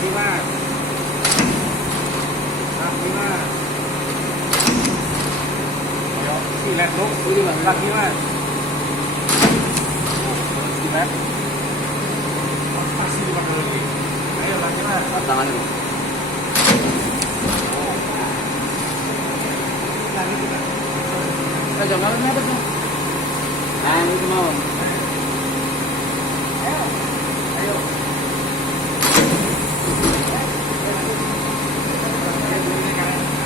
Lagi mas. Lagi mas. Ayo, silet tuh. Ini mas. Lagi mas. Silet. Masih dipakai lagi. Ayo lagi mas. Tangan dulu. Lagi juga. Jangan apa sih? Nah, itu mau.